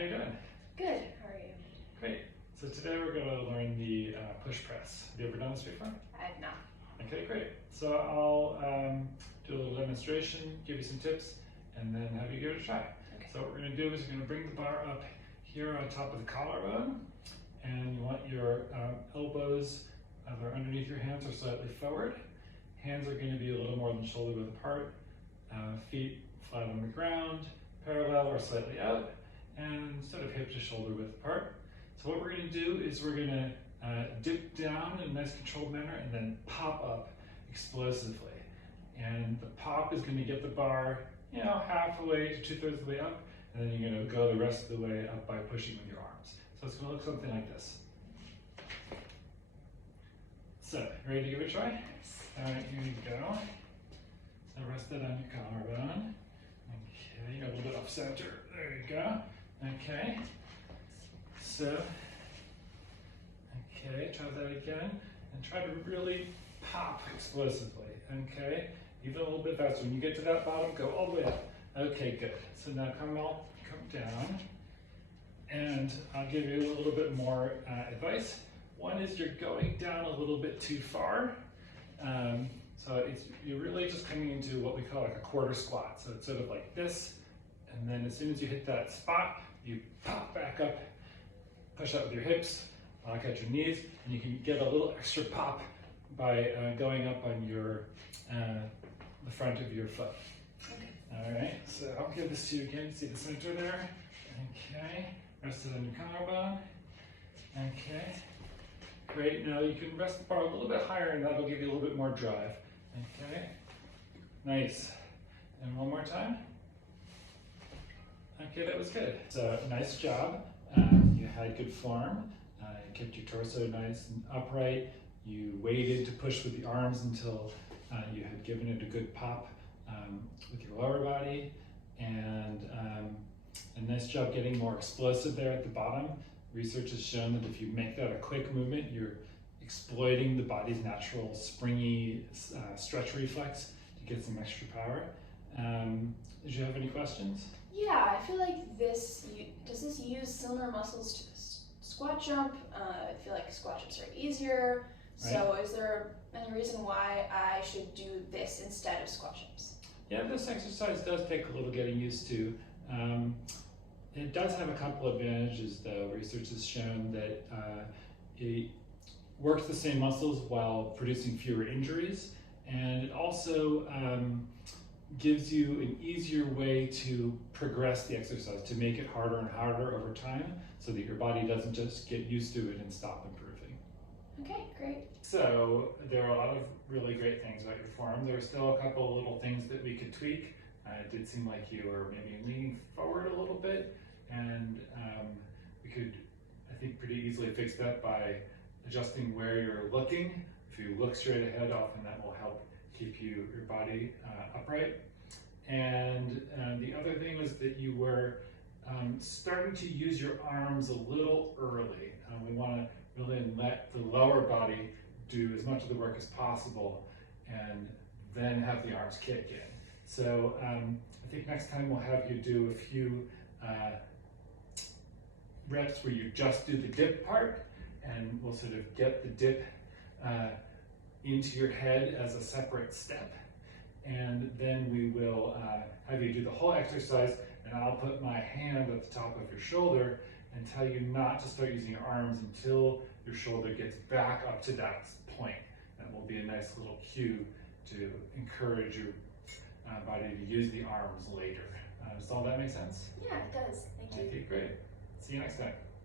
how you doing? Good. How are you? Great. So today we're going to learn the push press. Have you ever done this before? I have not. Okay, great. So I'll do a little demonstration, give you some tips, and then have you give it a try. Okay. So what we're going to do is we're going to bring the bar up here on top of the collarbone, and you want your elbows either underneath your hands or slightly forward. Hands are going to be a little more than shoulder width apart. Feet flat on the ground, parallel or slightly out, and sort of hip to shoulder width apart. So what we're going to do is we're going to dip down in a nice controlled manner and then pop up explosively. And the pop is going to get the bar, halfway to 2/3 of the way up, and then you're going to go the rest of the way up by pushing with your arms. So it's going to look something like this. So, ready to give it a try? Yes. All right, here you go. So rest it on your collarbone. Okay, you're a little bit off center. There you go. Okay. So, okay, try that again. And try to really pop explosively. Okay, even a little bit faster. When you get to that bottom, go all the way up. Okay, good. So now come down. And I'll give you a little bit more advice. One is you're going down a little bit too far. So you're really just coming into what we call like a quarter squat. So it's sort of like this, and then as soon as you hit that spot, you pop back up, push out with your hips, lock out your knees, and you can get a little extra pop by going up on your the front of your foot. Okay. All right, so I'll give this to you again. See the center there? Okay, rest it on your collarbone. Okay. Great, now you can rest the bar a little bit higher and that'll give you a little bit more drive. Okay, nice. And one more time. Okay, that was good. So, nice job. You had good form. You kept your torso nice and upright. You waited to push with the arms until you had given it a good pop with your lower body. And a nice job getting more explosive there at the bottom. Research has shown that if you make that a quick movement, you're exploiting the body's natural springy stretch reflex to get some extra power. Did you have any questions? Yeah, I feel like does this use similar muscles to the squat jump? I feel like squat jumps are easier. Right. So is there any reason why I should do this instead of squat jumps? Yeah, this exercise does take a little getting used to. It does have a couple advantages though. Research has shown that it works the same muscles while producing fewer injuries, and it also gives you an easier way to progress the exercise, to make it harder and harder over time so that your body doesn't just get used to it and stop improving. Okay, great. So there are a lot of really great things about your form. There are still a couple of little things that we could tweak. It did seem like you were maybe leaning forward a little bit, and we could, I think, pretty easily fix that by adjusting where you're looking. If you look straight ahead, often that will help keep your body upright. And the other thing was that you were starting to use your arms a little early. We want to really let the lower body do as much of the work as possible and then have the arms kick in. So I think next time we'll have you do a few reps where you just do the dip part, and we'll sort of get the dip into your head as a separate step. And then we will have you do the whole exercise, and I'll put my hand at the top of your shoulder and tell you not to start using your arms until your shoulder gets back up to that point. That will be a nice little cue to encourage your body to use the arms later. Does all that make sense? Yeah, it does. Thank you. Okay, great. See you next time.